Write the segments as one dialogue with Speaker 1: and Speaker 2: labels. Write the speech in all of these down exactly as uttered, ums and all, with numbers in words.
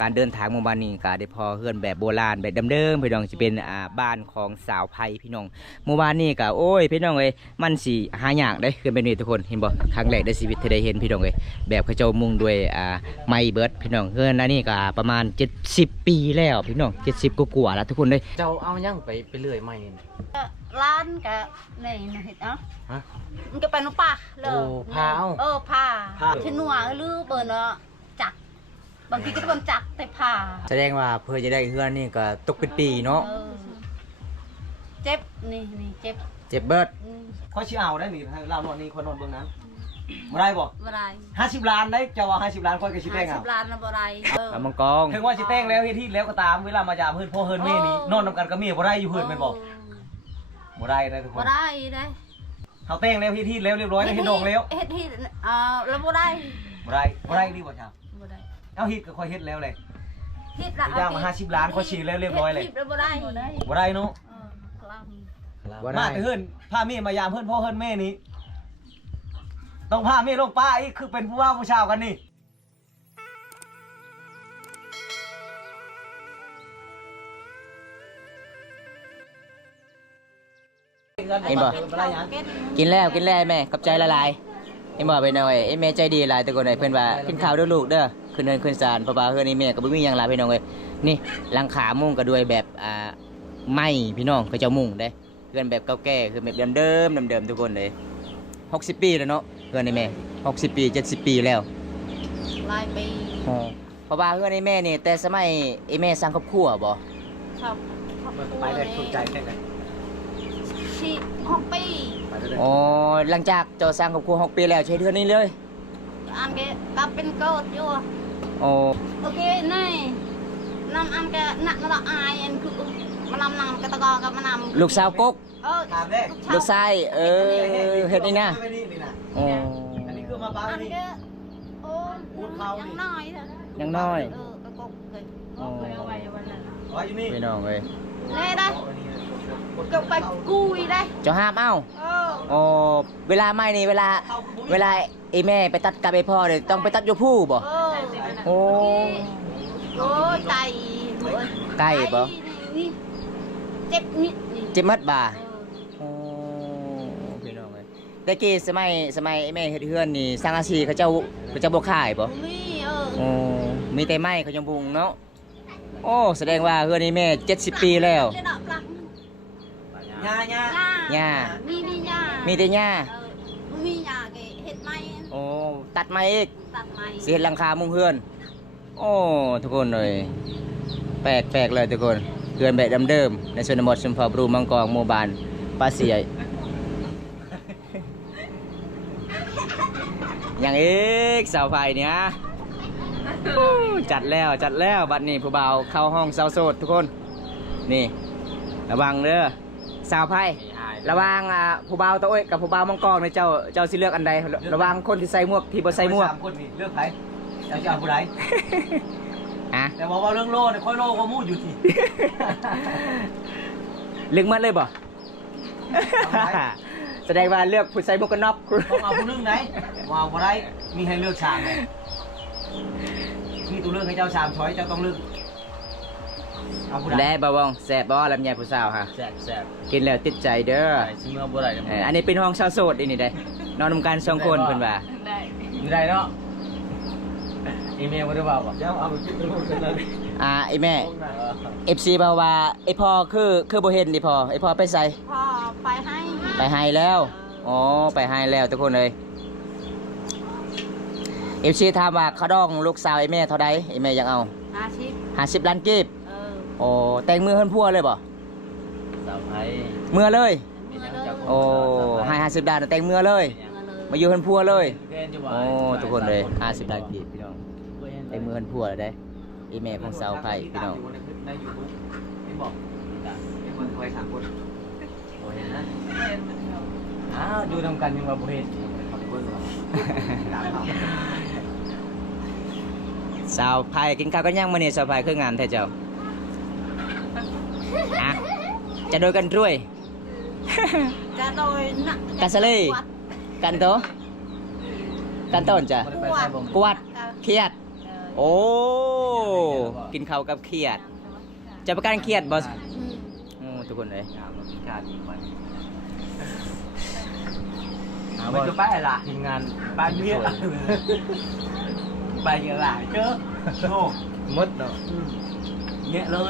Speaker 1: การเดินทางเมื่อวานนี้ก็ได้พอเฮือนแบบโบราณแบบเดิมๆพี่น้องจะเป็นอ่าบ้านของสาวไผ่พี่น้องเมื่อวานนี้ก็โอ้ยพี่น้องเอ้ยมันสิหายากได้เฮือนแบบนี้ทุกคนเห็นบ่ครั้งแรกในชีวิตที่ได้เห็นพี่น้องเอ้ยแบบเขาเจ้ามุงด้วยอ่าไม้เบิร์ดพี่น้องเฮือนอันนี้ก็ประมาณเจ็ดสิบปีแล้วพี่น้องเจ็ดสิบกว่าๆแล้วทุกคนเลย
Speaker 2: เจ้าเอายังไปไปเรื่อยไม่นี่
Speaker 3: ร้านกะนี่นะเห็นเนาะ
Speaker 2: ฮะ
Speaker 3: มันก็เป็นป่าเลย
Speaker 2: โอ้พาเอา
Speaker 3: เออผ้าชนัวหรือเบอร์เนาะจักบางทีก็เป็นจักแต่ผ้า
Speaker 1: แสดงว่าเพื่อจะได้เฮือนนี่ก็ตกเป็นปีเนาะ
Speaker 3: เออเจ็บนี่นี่เจ็บ
Speaker 1: เจ็บเบิด
Speaker 3: อืม
Speaker 4: เขาชี้เอาได้หนิเราหนวดนี่คนนอนเบื้องนั้นมาได้บ่
Speaker 3: บ่ได้
Speaker 4: ห้าสิบล้านได้เจ้าว่าห้าสิบล้านค่อยกับชี้แป้ง
Speaker 3: ห้า
Speaker 4: เอา
Speaker 3: สิบล้านแล้วบ่ได้เออ
Speaker 1: เอามังกร
Speaker 4: ถึงว่าชี้แป้งแล้วเฮ็ดที่แล้วก็ตามเวลามายามเฮือนพ่อเฮือนแม่นี่นอนนำกันกับเมียบ่ได้อยู่เฮือนแม่นบ่บ่ได้นะทุกค
Speaker 3: บ่
Speaker 4: น
Speaker 3: ได้ได้
Speaker 4: เขาแต่งแล้วเฮ็ดที่แล้วเรียบร้อยแล้วเฮ็ดนองแล้ว
Speaker 3: เฮ็ดที่เอ่อแล้วบ่ได้
Speaker 4: บ่ได้บ่ได้ดีบ่ครับ
Speaker 3: บ่ได้
Speaker 4: เอาเฮ็ดก็ค่อยเฮ็ดแล้วเลย
Speaker 3: เฮ็ดละ
Speaker 4: ย่างมาห้าสิบล้านเขาฉีดแล้วเรียบร้อยเลย
Speaker 3: ฮ็ดแล้วบ่ได้บ่ได้
Speaker 4: บ่ได้เนาะ
Speaker 3: เออกล้ำ
Speaker 1: บ่
Speaker 4: มา
Speaker 1: ได้
Speaker 4: แต่เฮือนพาเมียมายามเฮือนพ่อเฮือนแม่นี่ต้องพาเมียลงป้าอีกคือเป็นผู้ว่าผู้ชาวกันนี่
Speaker 1: เห็นบ่
Speaker 3: เก็ต
Speaker 1: กินแล้วกินแล้วแม่ขอบใจละลายไอ้หมอไปหน่อยไอ้แม่ใจดีหลายแต่คนไหนเพื่อนว่ากินข้าวด้วยลูกเด้อขึ้นเนินขึ้นศาลเพราะว่าเพื่อนไอ้แม่ก็บ่มีหยังหลายพี่น้องเอ้ยนี่หลังขามุงก็ด้วยแบบอ่าไม้พี่น้องเขาเจ้ามุงเด้เพื่อนแบบเก่าแก่คือแบบเดิมๆเดิมๆทุกคนเลยหกสิบปีแล้วเนาะเพื่อนไอ้แม่หกสิบปีเจ็ดสิบปีแล้ว
Speaker 3: หลายปี
Speaker 1: อ๋อเพราะว่าเพื่อนไอ้แม่นี่แต่สมัยไอ้แม่สร้างครอบครัวบ่
Speaker 3: ชอบครอบครัว
Speaker 4: ไปเลยถูกใจแค่ไหน
Speaker 3: สี่หกปี
Speaker 4: ไปเลย
Speaker 1: อ๋อหลังจากเจ้าสร้างครอบครัวหกปีแล้วใช้เดือนนี้เลย
Speaker 3: อันก็กับเป็นโกดอยู่
Speaker 1: อ๋อ
Speaker 3: โอเคนี่นำอันก็หนักมาละอายอันคือมานำนำกระตะกอกับมานำ
Speaker 1: ลูกสาวกก
Speaker 3: เออ
Speaker 4: ตามได้
Speaker 1: ลูกชายเออเฮ็ดนี่นะ
Speaker 4: ไม่นี่นี่นะ
Speaker 1: อ๋อ
Speaker 4: อันนี้คือมาป้า
Speaker 3: อัน
Speaker 4: นี่
Speaker 3: ก็โอ้ยังน้อยเถอะ
Speaker 1: ยังน้อย
Speaker 3: เออกระกกเลย
Speaker 1: อ๋อ
Speaker 3: เอาไว้วันนั้น
Speaker 4: อ๋ออยู่นี่
Speaker 1: พี่น้องเอ้ย
Speaker 3: เล่ได้ก็ไปกุยได้
Speaker 1: เจ้าห้ามเอ้า
Speaker 3: เออ
Speaker 1: อ๋อเวลาไม่นี่เวลาเวลาไอ้แม่ไปตัดกับไอ้พ่อเนี่ยต้องไปตัดอยู่ผู้บ่
Speaker 3: เออ
Speaker 1: โอ้
Speaker 3: โอ้ยไก่
Speaker 1: ใกล้บ่
Speaker 3: นี่เจ็บนิดนี่
Speaker 1: เจ็บมัดบ่า
Speaker 3: เออ
Speaker 1: โอ้พี่น้องเอ้ยแต่กี้สมัยสมัยไอ้แม่เฮ็ดเฮือนนี่สร้างอาชีพเขาเจ้าเขาเจ้าบ่ขายบ่
Speaker 3: มีเออ
Speaker 1: โอ้มีแต่ไม้เขายังบุงเนาะโอ้แสดงว่าเฮือนนี่แม่เจ็ดสิบปีแล้ว
Speaker 3: เล่นดอกปลัก
Speaker 4: ยาญา
Speaker 3: หญ้า
Speaker 1: หญ้า
Speaker 3: มีมีหญ้า
Speaker 1: มีแต่หญ้า
Speaker 3: เออมีหญ้าเกเห็ดไม้
Speaker 1: โอ้ตัดไม้อีก
Speaker 3: ตัดไม้
Speaker 1: สิเฮ็ดหลังคามุงเฮือน โอ้ทุกคนเลยแปลกแปลกเลยทุกคนเฮือนแบบเดิมๆในชนบทชุมพรบรูมังกรหมู่บ้านป้าเสียอย่างอีกสาวไฟเนี่ยฮู้จัดแล้วจัดแล้วบัดนี้ผู้บ่าวเข้าห้องสาวโสดทุกคนนี่ระวังเด้อสาวไพ่ระวังอ่าผู้บ่าวตัวเอ้ยกับผู้บ่าวมังกรเนี่ยเจ้าเจ้าสิเลือกอันใดระวังคนที่ใส่หมวกที่บ่ใส่หมวก
Speaker 4: สามคนนี่เลือกใครจะจะเอาผู้ใด
Speaker 1: อ่ะ
Speaker 4: แต่ว่าว่าเรื่องโลเนี่ยค่อยโลก็มู่อยู่ที่
Speaker 1: ลึกมัดเลยบ่ แสดงว่าเลือกผู้ใส่หมวกกันน็อก
Speaker 4: ต้องเอาผู้นึงไหนว่าผู้ใดมีให้เลือกชามเลยมีตัวเลือกให้เจ้าชามช้อยเจ้าต้องเลือกเอาผู้ใด
Speaker 1: แล้วบ่าวองแซ่บบ่ลำไยผู้สาวค่ะ
Speaker 4: แซ่บแซ่บ
Speaker 1: กินแล้วติดใจเด้อ
Speaker 4: ใส่ซิเมื่อบ่ได้
Speaker 1: เอ่ออันนี้เป็นห้องชาวโสดอีนี่ได้นอนนำกันสองคนเพิ่นว่า
Speaker 3: ได้
Speaker 4: อยู่ได้เนาะอีเมลบ่ได้บ่าวบ่เจ้าเอาไปคิดดูกันเลย
Speaker 1: อ่าไอ้แม่ เอฟ ซี บ่าวว่าไอ้พ่อคือคือบ่เห็นดิพ่อไอ้พ่อไปใส่
Speaker 3: พ่อไปให้
Speaker 1: ไปให้แล้วอ๋อไปให้แล้วทุกคนเลย เอฟ ซี ถามว่าเขาดองลูกสาวไอ้แม่เท่าใดไอ้แม่อยากเอา
Speaker 3: อาชีพ
Speaker 1: ห้าสิบล้านกีบ
Speaker 3: เออ
Speaker 1: โอ้แต่งมือเฮือนพัวเลยบ่
Speaker 4: สาวไทย
Speaker 1: เมื่อเลย
Speaker 3: เมื่อเลย
Speaker 1: โอ้ให้ห้าสิบล้านแต่งมือเลย
Speaker 3: เมื่อเลย
Speaker 1: มาอยู่เฮือนพัวเลย
Speaker 4: เล่นอยู่บ่
Speaker 1: โอ้ทุกคนเลยห้าสิบล้านกีบพี่น้องแต่งมือเฮือนพัวเลยได้ไอ้แม่ของสาวไผ่พี่น้อง
Speaker 4: ได้อยู่ไม่บอกเป็นคนคอยสามคนโอ้เห็นนะอ้าวดูทำกันยังว่าบ่เห็นขอบคุณ
Speaker 1: สาวไผ่กินข้าวกันยังมื้อนี้สาวไผ่คืองามแท้เจ้าอะจะโดยกันด้วย
Speaker 3: จะโดยนัก
Speaker 1: กันสะเลยกันโตกันต้นจ้ะกวาดเครียดโอ้กินข้าวกับเครียดจะประกันเครียดบ่
Speaker 3: อืม
Speaker 1: โอ้ทุกคนเลย
Speaker 4: งามเราพิการอีกวัน
Speaker 2: หา
Speaker 4: มัน
Speaker 2: ว่า
Speaker 4: จะไปอะไรล่ะทีมงานบ้านเมียไปยังไงเจ้าโอ้
Speaker 2: มดเนาะ
Speaker 4: เนี่ยเลย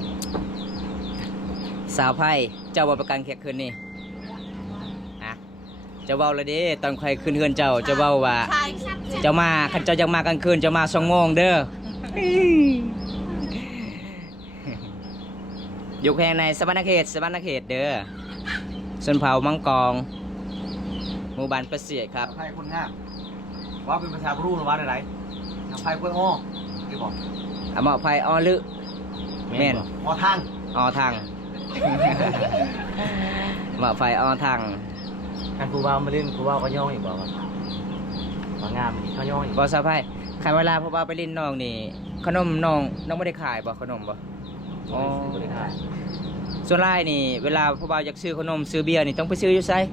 Speaker 1: สาวไพ่เจ้าบ่ประกันเครียดคืนนี้อะเจ้าเว้าเลยเด้ตอนใครขึ้นเฮือนเจ้าเจ้าเว้าว่า
Speaker 3: ใช่
Speaker 1: เจ้ามาคันเจ้ายังมากลางคืนเจ้ามาสองโมงเด้อ อยู่แห่งในสวรรณเขตสวรรณเขตเด้อส่วนเผามังกรหมู่บ้านประเสียดครับ
Speaker 4: ไพ่คนงามว่าเป็นภาษาบรูหรือว่าอะไรไพ่กล้วยอ้อที่บอก
Speaker 1: อำมาไผ่ออลึแม่น
Speaker 4: อ้อทาง
Speaker 1: ออทาง อำมาไผ่ออทาง
Speaker 2: คันครูบ่าวมาเล่นครูบ่าวก็ย่องอีกบ่ครับมางามอีกเขาย่องอีก
Speaker 1: บอสาวไพ่ขายเวลาพ่อบ้าไปเล่นน้องนี่ขนมน้องน้องไม่ได้ขายบ่ขนมบ่อ๋อ
Speaker 2: บ่ได้ขาย
Speaker 1: ส่วนไล่นี่เวลาพ่อบ้าอยากซื้อขนมซื้อเบียร์นี่ต้องไปซื้ออยู่ไส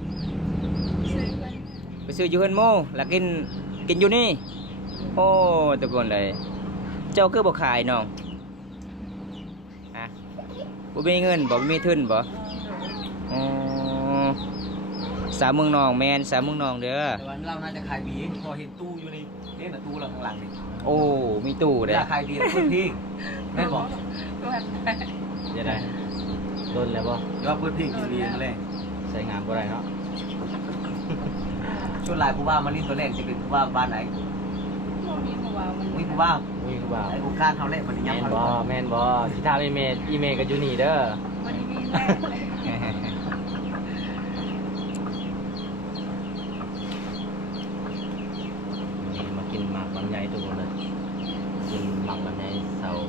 Speaker 1: ไปซื้ออยู่เฮือนโมแล้วกินกินอยู่นี่โอ้ทุกคนเลย เจ้าคือบ่ขายน้องอะบ่มีเงินบ่มีทุนบ่อ๋อสาวเมืองนองแมนสาวเมืองนองเด้อ
Speaker 4: แต่วันเราน่าจะขายบีพอเห็นตู้อยู่ในนี่นะตู้เราข้างหลังนี่
Speaker 1: โอ้มีตู้เด้อ
Speaker 4: ถ้าขายดีเพื่อนพี่แม่บอก
Speaker 2: จะได้โดนแล้วบ่
Speaker 4: ยอดเพื่อนพี่กินดีนั่นแหละ
Speaker 2: ใส่งามบ่ได้เนาะ
Speaker 4: ช่วงลายผู้ว่ามาลิ้นตัวแรกจะเป็นผู้ว่าบ้านไหนมีผู้ว่า
Speaker 2: อุ้ยครูบ่าว
Speaker 4: ไอ้ผู้การเขาเล่นมัน
Speaker 2: แม่
Speaker 4: ยัง
Speaker 2: น
Speaker 4: เขา
Speaker 2: บ่แม่นบ่สิถามอีเมลอีเมลก็อยู่นี่เด้อ นี่มากินหมากลำไยทุกคนเลยกินหมากลำไยเสา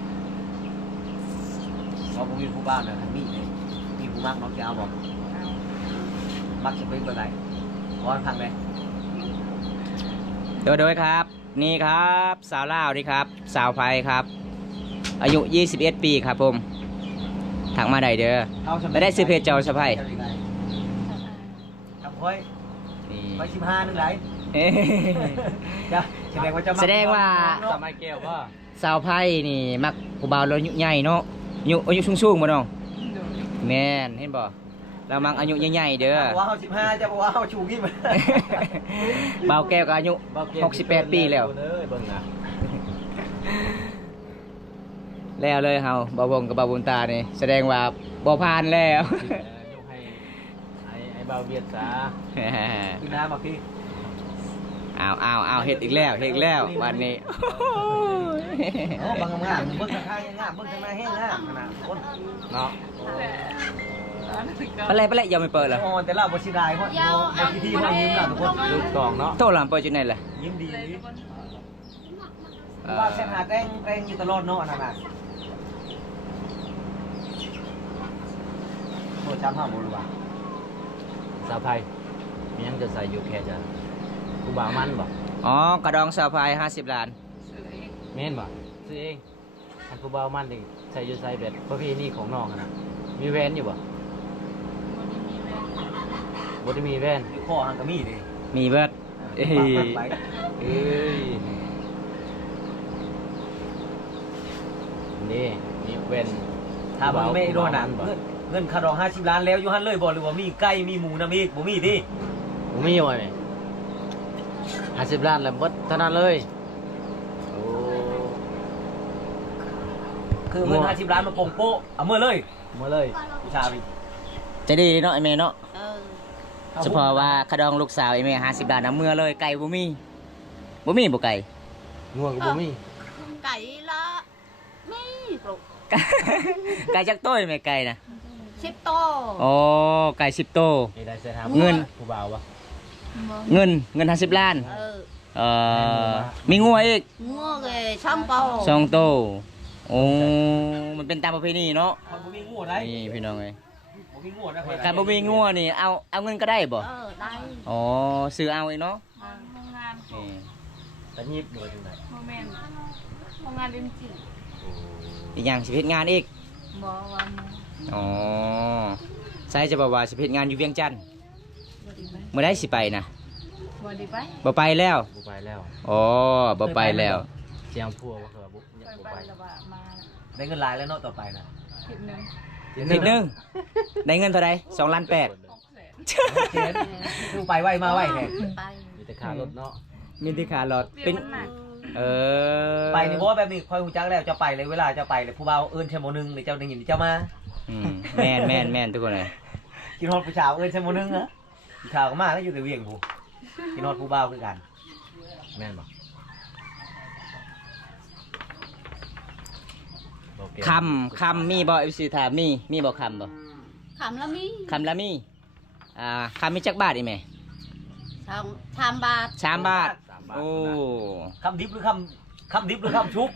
Speaker 4: เขาผมมีผู้บ้านนะมีเลยมีผู้มากน้องแกเอาบอกมักจะเป็นคนไหนขอพังเลย
Speaker 1: โดยโดยครับ นี่ครับ สาวลาวนี่ครับ สาวไพครับ อายุยี่สิบเอ็ดปีครับผมถักมาได้เด้อ ไม่ได้ซื้อเพจเจ้าสะใภ้
Speaker 4: ครับค่อย
Speaker 1: นี่
Speaker 4: ไปสิบห้านึงไหน
Speaker 1: เอ้ย
Speaker 4: จ้ะแสดงว่าจะ
Speaker 1: แสดงว่า
Speaker 2: สมัยแก้วว่า
Speaker 1: สาวไพ่นี่มักผู้บ่าวเราอายุใหญ่เนาะอายุอายุสูงๆบ่น้องแม่นเห็นบ่เรามักอายุใหญ่ๆเด้อ
Speaker 4: ว่าเขาสิบห้าจะบอกว่าเขาชูกี้มัน
Speaker 1: บ่าวแก้วก็อายุ หกสิบแปดปีแล้ว
Speaker 2: เอ้ยเบิ่งนะ
Speaker 1: แล้วเลยเฮาบ่าววงกับบ่าวบุญตานี่แสดงว่าบ่ผ่านแล้ว
Speaker 2: เอ่อยกให้ไอ้ไอ้บ่าวเวียดซะ
Speaker 4: คือน้ำมาพี่
Speaker 1: อ้าวอ้าวอ้าวเฮ็ดอีกแล้วเฮ็ดอีกแล้ววันนี้
Speaker 4: โอ้บางงามเบิ้งข้างงามเบิ้งข้างหน้าแห้งงามขนาดคน
Speaker 2: เนาะ
Speaker 1: ไปเลยไปเลยยังไม่เปิดเหรอ
Speaker 4: อ่อนแต่เราบชิดายเพราะบางทีเรายิ้มเราทุกคน
Speaker 2: ลูกกองเนาะ
Speaker 1: โตหลามเปิดจุดไหนล่ะ
Speaker 4: ยิ้มดีว่าเส้นหาแป้งแป้งอยู่ตลอดเนาะนั่นน่ะโทษจำห้าโมรู้ป่ะ
Speaker 2: สาวไทยมียังจะใส่อยู่แค่จะกูบ่าวมันบ่
Speaker 1: อ๋อกระดองสาวพายห้าสิบล้าน
Speaker 2: แม่นบ่ซื้อเองอันกูบ่าวมันนี่ใส่อยู่ใส่เบ็ดประเพณีของน้องอะนะมีแว่นอยู่บ่บ่ได้มีแว่น
Speaker 4: อยู่คอหังกะมี่ดิ
Speaker 1: มีเบิดเอ้ย
Speaker 2: เอ้ยนี่นี่แว่น
Speaker 4: ถ้าบอกไม่โดนหนังเงินเงินคาดองห้าสิบล้านแล้วอยู่หันเลยบอกหรือว่ามีไก่มีหมูน้ำอีกบ่มีดิ
Speaker 2: ผมมีอยู่ไหมห้าสิบล้านแล้วหมดเท่านั้นเลยโอ้
Speaker 4: คือเงินห้าสิบล้านมาโป่งโป๊ะเอาเมื่อเลย
Speaker 2: มาเลย
Speaker 4: ผู้ชาย
Speaker 1: จะดีเนาะไอเมย์เนาะ
Speaker 3: เออ
Speaker 1: เฉพาะว่าขะดองลูกสาวไอเมย์ห้าสิบล้านน้ำเมื่อเลยไก่บ่มีบ่มีบ่ไก่
Speaker 2: ง่วงกับบุมี่
Speaker 3: ไก่ละไม่ปลุก
Speaker 1: ไก่จักโต้ยไหมไก่นะ
Speaker 3: สิบโต
Speaker 1: โอ้ไก่สิบโต
Speaker 2: นี่ได้เสียท
Speaker 1: เงิน
Speaker 2: ผู้บ่าววะ
Speaker 1: เงินเงินห้าสิบล้าน
Speaker 3: เออ
Speaker 1: เอ่อมีงัวอีก
Speaker 3: งัวเลยช่องโต
Speaker 1: สองโตโอ้มันเป็นตามประเพณีเนาะ
Speaker 4: เขาบ่มีงูได้
Speaker 1: นี่พี่น้องเอ้ย
Speaker 4: บ่มีงูนะ
Speaker 1: การบ่มีงัวนี่เอาเอาเงินก็ได้บ่
Speaker 3: เออได้
Speaker 1: อ๋อซื้อเอาเองเนาะ
Speaker 5: โรงงาน
Speaker 1: นี่
Speaker 2: ตะยิบอยู่ตรงไหน
Speaker 5: โมเมนต์โรงงานเอ็มจี
Speaker 1: อีกอย่างสิเฮ็ดงานอีก
Speaker 5: บอวัน
Speaker 1: อ๋อใช่จะบอกว่าสิไปเฮ็ดงานอยู่เวียงจันทน์
Speaker 5: บอดีไป
Speaker 1: เมื่อได้สิไปนะ
Speaker 5: บอดีไป
Speaker 1: บ่ไปแล้ว
Speaker 2: กูไปแล้ว
Speaker 1: อ๋อบ่ไปแล้ว
Speaker 2: เสียงพัวว่าคือว่าบุอยาก
Speaker 5: ไป
Speaker 2: บ่
Speaker 5: ไป
Speaker 2: ไป
Speaker 5: แล้วว่ามาน่ะ
Speaker 4: ได้เงินหลายแล้วเนาะต่อไปนะ
Speaker 5: คลิปหนึง
Speaker 1: นิดนึงได้เงินเท่าไหร่สองล้านแปด
Speaker 5: หกแสน
Speaker 4: เชนดูไปไหวมาไหวแท้
Speaker 3: ไป
Speaker 2: มีแต่ค่ารถเนาะ
Speaker 1: มีที่ขาหลอด
Speaker 5: เรี
Speaker 1: เป็
Speaker 5: ย
Speaker 1: น
Speaker 5: นมันหนัก
Speaker 1: เออ
Speaker 4: ไปนี่บ่ว่าแบบนี้คอยฮู้จักแล้วจะไปเลยเวลาจะไปเลยผู้บ่าวเอิ้นชั่วโมงนึงนี่เจ้าได้ยินเจ้ามา
Speaker 1: อืมแม่นแม่นแม่นทุกคนเลย
Speaker 4: กินฮอดผู้สาวเอิ้นชั่วโมงนึงเหรอผู้สาวก็มาแล้วอยู่แต่เวียงผู้กินฮอดผู้บ่าวคือกัน
Speaker 2: แม่นบ่โอเค
Speaker 1: คำคำมีบ่เอฟซีถามมีมีบ่คำบ่
Speaker 3: คำละมี
Speaker 1: คำละมีอ่าคำมีจักบาทอีแม่
Speaker 3: สองชามบาท
Speaker 1: สามบาท
Speaker 2: สามบาท
Speaker 1: โอ้
Speaker 4: คำดิบหรือคำคำดิบหรือคำชุบ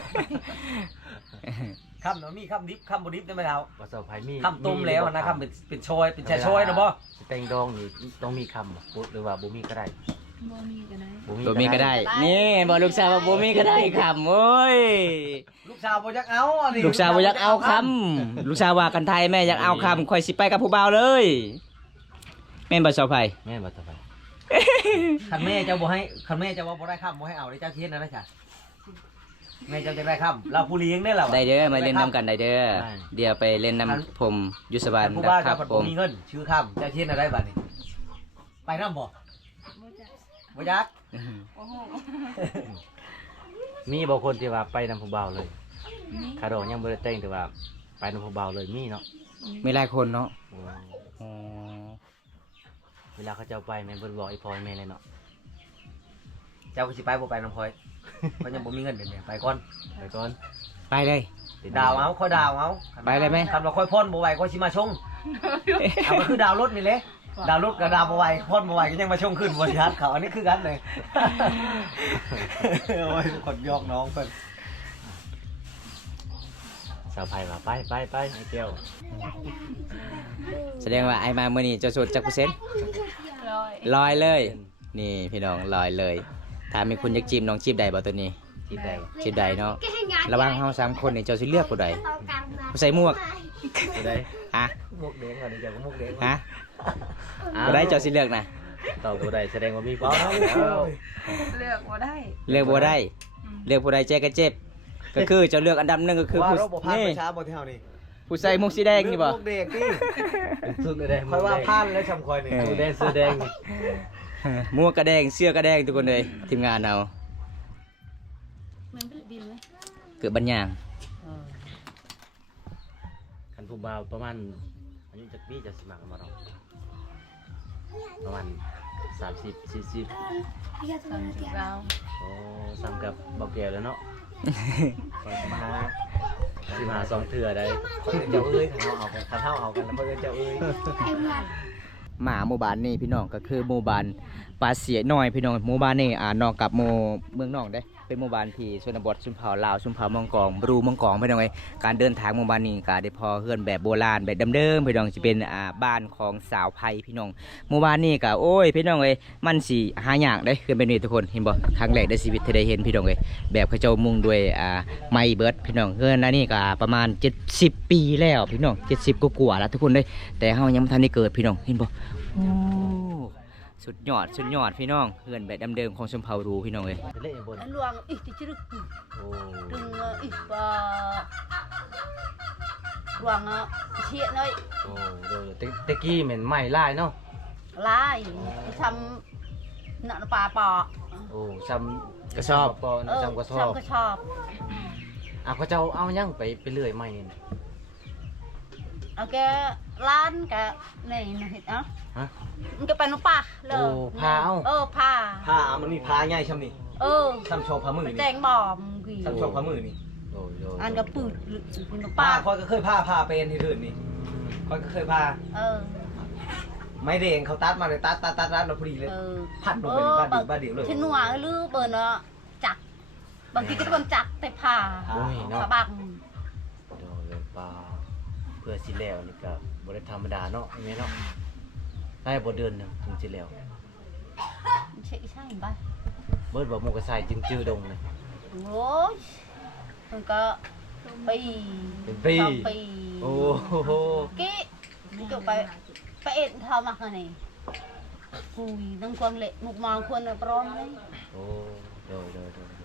Speaker 4: คำเนาะมีคำดิบคำบ่ดิบได้ไหมเรา
Speaker 2: ประสบภัยมี
Speaker 4: คำต้มแล้วนะคำเป็นเป็นโชยเป็นชาโชยนะบ่
Speaker 2: สิแต่งดองนี่ต้องมีคำบ่ปุ๊หรือว่าบ่มีก็ได้
Speaker 5: บ่มีกันไหน
Speaker 1: บ่มีก็ได้ นี่บ่ลูกสาวว่าบ่มีก็ได้คำโอ้ย
Speaker 4: ลูกสาวบ่อยากเอาอันนี้
Speaker 1: ลูกสาวบ่อยากเอาคำลูกสาวว่ากันไทยแม่อยากเอาคำข่อยสิไปกับผู้บ่าวเลยแม่นบ่สาวไผ
Speaker 2: แม่นบ่สบาย
Speaker 4: คันแม่เจ้าบ่ให้คันแม่เจ้าว่าบ่ได้คำบ่ให้เอาเลยเจ้าเทียนนะนะจ๊ะแม่เจ้าจะได้คำเราผู้เลี้ยงได้แล้ว
Speaker 1: ได้เด้อมาเล่นน้ำกันได้เด้อเดี๋ยวไปเล่นน้ำผมอยุสบาล
Speaker 4: ผู้
Speaker 1: นะ
Speaker 4: บ้า
Speaker 1: ครั
Speaker 4: เจ้า
Speaker 1: บ
Speaker 4: ผัด
Speaker 1: ผ
Speaker 4: บ่
Speaker 1: ม
Speaker 4: มีเงินชื่อคำเจ้าเทียนอะไรบัดนี้ไปน้ำบ่
Speaker 5: บ่จัก
Speaker 4: บ่ยัก
Speaker 5: โอ้โห
Speaker 2: มีบางคนที่ว่าไปนำผู้บ่าวเลย
Speaker 5: นี่
Speaker 2: คาดองยังบ่ได้แต่งแต่ว่าไปนำผู้บ่าวเลยมีเนาะ
Speaker 1: มีหลายคนเนาะ
Speaker 2: โอ้
Speaker 1: อ๋อ
Speaker 2: เวลาเขาจะเอาไปแม่นเพิ่นบอกไอ้พ่อไอ้แม่เลยเนาะ
Speaker 4: เจ้าก็สิไปบ่ไปน้ำคอยเพราะยังบ่มีเงินเดี๋ยวนี้ไปก่อน
Speaker 2: ไปก่อน
Speaker 1: ไปเลย
Speaker 2: ติ
Speaker 4: ดาวเอาค่อยดาวเอา
Speaker 1: ไปเลยไหม
Speaker 4: คันว่าค่อยพ่นบ่ไหวค่อยสิมาชงเอาก็คือดาวรถนี่แหละดาวรถกับดาวบ่ไหวพ่นบ่ไหวก็ยังมาชงขึ้นบ่ชัดเขาอันนี้คือกันเลยโอ้ยคนยอกน้องเพิ่น
Speaker 2: สาวไผว่าไปไปไปไอ้เกียว
Speaker 1: แสดงว่าไอ้มาเมื่อนี้เจะสดจักเปอร์เซ็นต์
Speaker 5: ร้อย
Speaker 1: ลอยเลย นี่พี่น้องลอยเลย ถ้ามีคุณอยากจีบน้องจีบใดบ่ตัวนี้
Speaker 2: จีบได้บ่
Speaker 1: จีบใดเนาะระหว่างเฮาสามคนนี่เจ้าสิเลือกผู้ใดผู้ใส่หมวก
Speaker 2: บ่ได้
Speaker 1: อ่ะ
Speaker 4: มุกแดงก่อนเดี๋ยวก็มุกแดง
Speaker 1: ฮะผู้ใดเจ้าสิเลือกนะ
Speaker 2: ตอบบ่ได้แสดงว่ามีผู้
Speaker 4: เอา
Speaker 2: บ่าว
Speaker 4: แล้
Speaker 2: แล้ว ว
Speaker 5: เลือกบ่ได้
Speaker 1: เลือกบ่ได้ เลือกผู้ใดเจ๊ก็เจ็บ ก็คือเจ้าเลือกอันดับหนึ่งก็คือ
Speaker 4: ว่า
Speaker 1: ผู้
Speaker 4: เราบ่พาน
Speaker 1: นี่
Speaker 4: ประชาบ่เท่านี่
Speaker 1: ผู้ใส่หมวกสีแดงนี่บ่
Speaker 4: มุกแดงนี่
Speaker 2: เป็นสุดเลยได้
Speaker 4: คอยว่าพานแล้วชำคอยนี่
Speaker 2: ผู้แดงเสื้อแดงนี่
Speaker 1: หมวกกระแดงเสื้อกระแดงทุกคนเลยทีมงานเอา
Speaker 3: มันเป็นบินไหม
Speaker 1: เกือบบัญญัง
Speaker 2: คันผู้บ่าวประมาณอายุจักปีจะสิมักบ่เนาะประมาณสามสิบสี่สิบ
Speaker 5: สามสิบเรา
Speaker 2: โอ้ซ้ำกับเบาแก้วแล้วเนาะ
Speaker 4: คอยมาหา
Speaker 2: สิมาสองเถื่อได้
Speaker 4: คอยเจ้าเอ้ยเขาเอากันเขาเท่าเอากันแล้วคอยเจ้าเอ้ย
Speaker 1: หมาหมู่บ้านนี่พี่น้องก็คือหมู่บ้านป่าเสียน้อยพี่น้องหมู่บ้านนี่อ่านอกกับหมู่เมืองนอกเด้เป็นหมู่บ้านที่ชนบทชุมเผ่าลาวชุมเผ่าเมืองกองบรูเมืองกองพี่น้องเอ้ยการเดินทางหมู่บ้านนี่ก็ได้พอเฮือนแบบโบราณแบบเดิมๆพี่น้องจะเป็นอ่าบ้านของสาวไผ่พี่น้องหมู่บ้านนี่ก็โอ้ยพี่น้องเอ้ยมันสิหายากเด้คือเป็นนี่ทุกคนเห็นบ่ครั้งแรกในชีวิตที่ได้เห็นพี่น้องเอ้ยแบบเขาเจ้ามุงด้วยอ่าไม้เบิดพี่น้องเฮือนอันนี้ก็ประมาณเจ็ดสิบปีแล้วพี่น้องเจ็ดสิบกว่าๆแล้วทุกคนเด้แต่เฮายังบ่ทันได้เกิดพี่น้องเห็นบ่ โอ้สุดยอดสุดยอดพี่น้องเพื่อนแบบเดิมๆของชมเผ่ารูพี่น้องเลย
Speaker 2: ไปเล่นบน
Speaker 3: ลวงอีกที่ชรึก
Speaker 2: โอ้
Speaker 3: ดึงอีกปะลวงเชี่ยน้อย
Speaker 2: โอ้โดยตะตะกี้เหม็นไหม้ไล่เนาะ
Speaker 3: ลายทำหนังปลาปอก
Speaker 2: โอ้ซ้ำ
Speaker 1: กระสอบ
Speaker 2: ปอนะซ้ำกระสอบ
Speaker 3: ทำกระชอบ
Speaker 2: อ่ะเขาเจ้าเอายังไปไปเรื่อยไหม้นี่
Speaker 3: โอเคร้านกะนี่นะเห็นเอ้า
Speaker 2: ฮะ
Speaker 3: มันก็เป็นน้ำปลาเลย
Speaker 2: โอ้พาเอา
Speaker 3: เออผ้า
Speaker 4: ผ้ามันมีผ้าใหญ่ช่ำนี่
Speaker 3: เออ
Speaker 4: ซ้ำโชว์ผ้ามือ
Speaker 3: ไป
Speaker 4: นี่
Speaker 3: แจงบอมกี่
Speaker 4: ซ้ำโชว์ผ้ามือนี่
Speaker 2: โอ้ยโดย
Speaker 3: อันก็ปืดเป็นน้ำป
Speaker 4: ผ้า
Speaker 3: ลา
Speaker 4: คอยก็เคยผ้าผ้าเป็นที่อื่นนี่คอยก็เคยผ้า
Speaker 3: เออ
Speaker 4: ไม้เด้งเขาตัดมาเลยตัดตัดตัดตัดเราพอดีเลย
Speaker 3: เออ
Speaker 4: พัดลงไปในบ้านเดียวบ้านเดียวเลย
Speaker 3: ชิ้นหนัวหรือเบอร์เนาะจักบางทีก็เป็นจักแต่ผ้า
Speaker 2: โอ้ยเนาะ
Speaker 3: ผ้าบัง
Speaker 2: โดยเลยปลาเพื่อสิแล้วนี่ก็บ่ได้ธรรมดาเนาะไอ้แม่เนาะได้บ่เดือนหนึงถึงสิแล้ว
Speaker 3: ใช่ใช่ไป
Speaker 2: เบิดบ่หมกกระใส่จึงจื้อดงเลย
Speaker 3: โอ้ยมันก็ปี
Speaker 2: เป็นปี
Speaker 3: สองปี
Speaker 2: โอ้โห
Speaker 3: กี้มันก็ไปไปเอ็นเท่ามากนี่ปุยนังควงเละมุกมองควรพร้อมเลย
Speaker 2: โอ้โดยโดยโดยโดย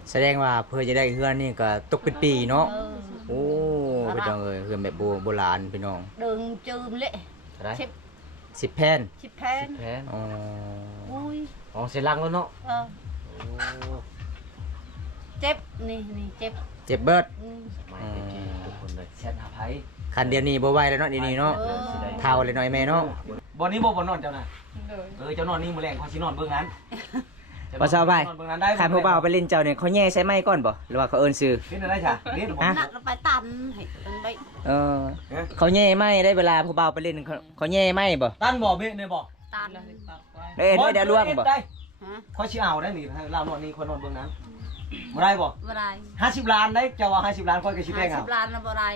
Speaker 1: แสดงว่าเพื่อจะได้เฮือนนี่ก็ตกเป็นปีเนาะ
Speaker 3: เออ
Speaker 1: โอ้พี่น้องเอ้ยเฮือนแบบโบโบราณพี่น้อง
Speaker 3: เดินจืมเละ
Speaker 2: อะไร
Speaker 3: ชิบ
Speaker 1: สิบแผ่น
Speaker 3: ชิบแพน
Speaker 2: แพน
Speaker 1: อ๋อ
Speaker 3: อุ้ย
Speaker 2: อ๋อเสร็จลังแล้วเนาะ
Speaker 3: เออ
Speaker 2: โอ้
Speaker 3: เจ็บนี่นี่เจ็บ
Speaker 1: เจ็บเบิด
Speaker 3: อืม
Speaker 2: ไม่ตะกี้ทุกคนเลย
Speaker 4: แชทหาไผ
Speaker 1: คันเดียวนี้บ่ไหวแล้วเนาะเดียวนี้เนาะ
Speaker 3: เออ
Speaker 1: เท่าเลยหน่อยแม่เนาะ
Speaker 4: บ่นี้บ่บ่นอนเจ้าน่ะ
Speaker 5: โดย
Speaker 4: เออเจ้านอนนี่มื้อแรงเขาสินอนเบื้องนั้น
Speaker 1: บ่เศร้าไป
Speaker 4: นอนเบื้องนั้นได้
Speaker 1: คันผู้บ่าวไปเล่นเจ้าเนี่ยเขาแย่ใส่ไม้ก่อนบ่หรือว่าเขาเอิ้นซื้อ
Speaker 4: นี่ได้จ้ะนี่บ่
Speaker 1: ฮะ
Speaker 3: นัดเราไปตันให้เป็นไป
Speaker 1: เออเขาแย่ไม้ได้เวลาผู้บ่าวไปเล่นเขาเขาแย่ไม้บ่
Speaker 4: ตั้นบ่เบ้เนี่ยบ่
Speaker 3: ตัน
Speaker 5: เราติดปากไว้
Speaker 1: เอ้ยได้ได้ล่วงบ่
Speaker 4: ได้
Speaker 3: ฮะ
Speaker 4: เขาสิเอาได้นี่ให้เรานอนนี่คนนอนเบื้องนั้นบ่ได้บ่
Speaker 3: บ่ได้
Speaker 4: ห้าสิบล้านได้เจ้าว่าห้าสิบล้านค่อยก็สิแบ่ง
Speaker 3: ห้าสิ
Speaker 4: เอา
Speaker 3: บล้านนะบ่ได้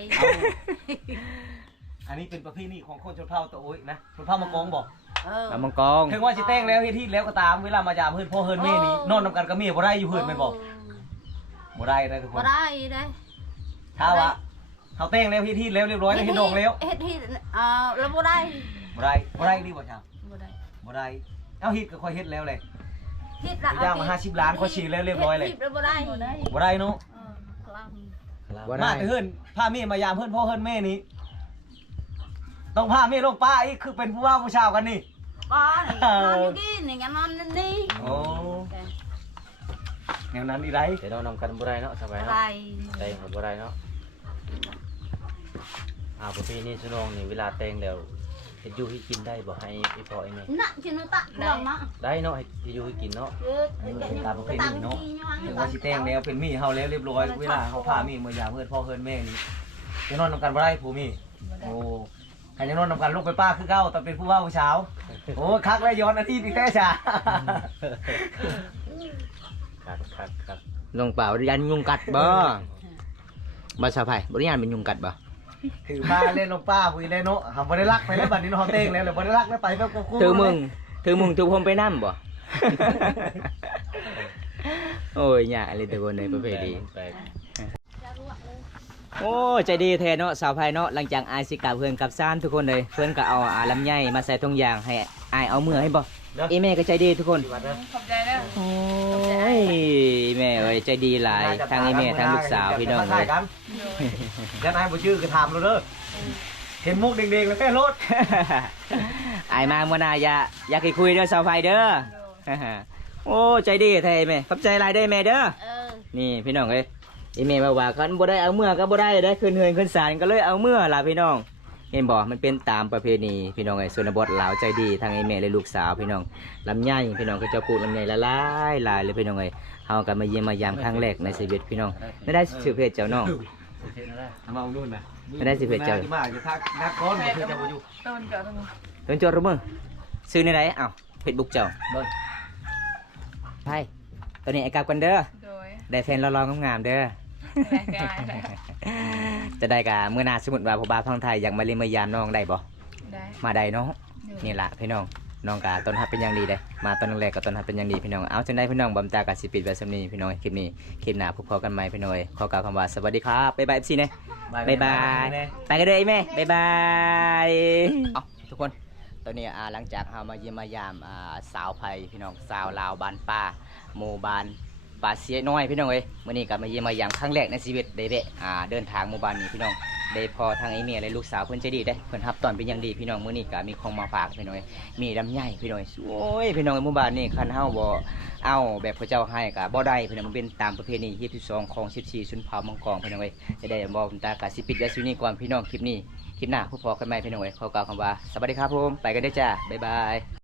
Speaker 4: อันนี้เป็นประเพณีของคนชนเผ่าตะโอ้ยนะชนเผ่ามากองบอก
Speaker 3: เออ
Speaker 1: เอามังกร
Speaker 4: ถึงว่าสิแต่งแล้วเฮ็ดที่แล้วก็ตามเวลามายามเฮือนพ่อเฮือนแม่นี่นอนนำกันกับเมียบ่ได้อยู่เฮือนแม่นบ่บ่ได้นะทุกค
Speaker 3: บ่
Speaker 4: น
Speaker 3: ได้ได้
Speaker 4: ถ้าว่าเฮาแต่งแล้วเฮ็ดที่แล้วเรียบร้อยแล้วเฮ็ดดองแล้ว
Speaker 3: เฮ็ดที่เอ่อแล้วบ่ได้
Speaker 4: บ่ได้บ่ได้ดีบ่จ้า
Speaker 3: บ่ได้
Speaker 4: บ่ได้เอาเฮ็ดก็ค่อยเฮ็ดแล้วเลย
Speaker 3: เฮ็ด
Speaker 4: อีกอย่างมาห้าสิบล้านเขาฉีกแล้วเรียบร้อยเลย
Speaker 3: ฮ็ดแล้วบ่ได้
Speaker 5: บ่ได้
Speaker 4: บ่ได้เนาะ
Speaker 3: เออคลำ
Speaker 1: บ่
Speaker 4: มา
Speaker 1: ได้
Speaker 4: แต่เฮือนพาเมียมายามเฮือนพ่อเฮือนแม่นี่ต้องพาเมียลงป้าอีกคือเป็นผู้ว่าผู้ชาวกันนี่
Speaker 3: ป้านี่นอนอยู่กินนี่งั้นนอนนี่
Speaker 4: โอ้แนวนั้นอีไร
Speaker 2: เดี๋ยวเรานำกันบ่ได้เนาะสบาย
Speaker 3: อะไร
Speaker 2: เนาะแต่งกันบ่ได้เนาะอ่าประเพณีสนองนี่เวลาแต่งแล้วเฮ็ดอยู่ให้กินได้บ่ให้ไอ้พ่อไอ้แม่
Speaker 3: น่ะจินุตะลองมา
Speaker 2: ได้เนาะให้เฮ็ดอยู่ให้กินเนาะ
Speaker 3: เออตามประเพณีเนาะ
Speaker 4: ถึงว่าสิแต่งแล้วเป็นมีเฮาแล้วเรียบร้อยเวลาเขาพามีมายามเฮือนพ่อเฮือนแม่นี่จะนอนนำกันบ่ได้ผู้มี
Speaker 5: บ่ได้
Speaker 4: โอ้ใครจะนอนนำกันลูกไปป้าคือเก้าแต่เป็นผู้ว่าผู้เช้าโอ้คักแล้วย้อนอาทิตย์อีกแท้จ้า
Speaker 2: ครับครับครับ
Speaker 1: ลงเปล่ายันยุงกัดบ่บ่สาวไผบ่ได้ยันเป็นยุงกัดบ่
Speaker 4: ถือป้าเล่นลงป้าคุยเล่นเนาะหาบ่ได้รักไปแล้วบัดนี้เนาะเฮาเต้งแล้วเลยบ่ได้รักแล้วไปแบบคู่ๆ
Speaker 1: ถือมึงถือมึงถือผมไปนำบ่ โอ้ยยากเลยทุกคนในประเพณี
Speaker 2: แปลก
Speaker 1: โอ้ใจดีแท้เนาะสาวไผเนาะหลังจากอายสิกลับเพื่อนกลับซ่านทุกคนเลยเพื่อนก็เอาอาลำไยมาใส่ถุงยางให้อายเอามือให้บ่อีแม่ก็ใจดีทุกคน
Speaker 4: ปฏิบัติเด้อ
Speaker 5: ขอบใจเด้อ
Speaker 1: โอ้ยแม่เอ้ยใจดีหลายทั้งไอ้แม่ทั้งลูกสาวพี่น้องเลย
Speaker 4: ยันนายบ่ชื่อคือถามเราเด้อเห็นมุกเด้งๆแล้วแม่รถ
Speaker 1: อายมาเมื่อหนาอย่าอยากให้คุยเด้อสาวไฟเด้อ โอ้ใจดีแท้แม่ขอบใจหลายเด้อแม่เด้อ
Speaker 3: เออ
Speaker 1: นี่พี่น้องเอ้ยอีแม่ว่าว่ากันบ่ได้เอาเมื่อก็บ่ได้ได้ขึ้นเฮือนขึ้นศาลก็เลยเอาเมื่อล่ะพี่น้องเห็นบ่มันเป็นตามประเพณีพี่น้องเอ้ยชนบทลาวใจดีทั้งไอ้แม่และลูกสาวพี่น้องลำไยพี่น้องก็จะปลูกลำไยละลายหลายเลยพี่น้องเอ้ยเฮากันมาเยี่ยมมายามครั้งแรกในชีวิตพี่น้องไม่ได้ชื่อเพจเจ้าน้อง
Speaker 4: มองนู่นนะ
Speaker 1: ไม่ได้สิเพจเจอ
Speaker 4: มาจะทักนักก้อนบ่คือจะบ่อยู่
Speaker 5: ต้นเจาะตรงนี้
Speaker 1: ต้นจดรู้มึงซื้อในไหนอ้าวเพจบุ๊กเจ้า
Speaker 4: เบิ่ง
Speaker 1: ไพ่ตอนนี้ไอ้กลับกันเด้อ
Speaker 5: โดย
Speaker 1: ได้แฟนรอๆงามๆเด้อ
Speaker 5: ได้ได้ได้
Speaker 1: จะได้กะเมื่อหนาสมมุติว่าพ่อบ้าวท้องไทยอยากมาเล่นมายามน้องได้บ่
Speaker 5: ได้
Speaker 1: มาได้เนาะนี่ล่ะพี่น้องน้องกะต้นฮับเป็นอย่างดีเด้มาตอนแรกๆก็ต้นฮับเป็นอย่างดีพี่น้องเอาจนได้พี่น้องบำตากะสิปิดไว้สำนี้พี่น้องคลิปนี้คลิปหน้าพบพอกันใหม่พี่น้องขอกล่าวคำว่าสวัสดีครับบ๊ายบาย เอฟ ซี เด้ บ๊ายบาย ไปกันเลยไอ้แม่บ๊ายบายเอาทุกคนตอนนี้อ่าหลังจากเรามาเยี่ยมมายามอ่าสาวไผ่พี่น้องสาวลาวบ้านป้าหมู่บ้านป่าเสียน้อยพี่น้องเอ้ยมื้อนี้ก็มาเยี่ยมมายามครั้งแรกในชีวิตได้เด้อ่าเดินทางหมู่บ้านนี้พี่น้องได้พอทางไอ้เมียและลูกสาวเพิ่นใจดีได้เพิ่นรับตอนเป็นอย่างดีพี่น้องมื้อนี้ก็มีของมาฝากพี่น้องเอ้ยมีลำไยพี่น้องเอ้ยโอ้ยพี่น้องหมู่บ้านนี้คันเฮาบ่เอาแบบพระเจ้าให้ก็บ่ได้พี่น้องมันเป็นตามประเพณียี่สิบสองของสิบสี่ชนเผ่ามังกรพี่น้องเอ้ยจะได้บ่ตากะสิปิดไว้ซุนี้ก่อนพี่น้องคลิปนี้ คลิปหน้าพบกันใหม่พี่น้องเอ้ยขอกล่าวคำว่าสวัสดีครับผมไปกันได้อจ้าบ๊ายบาย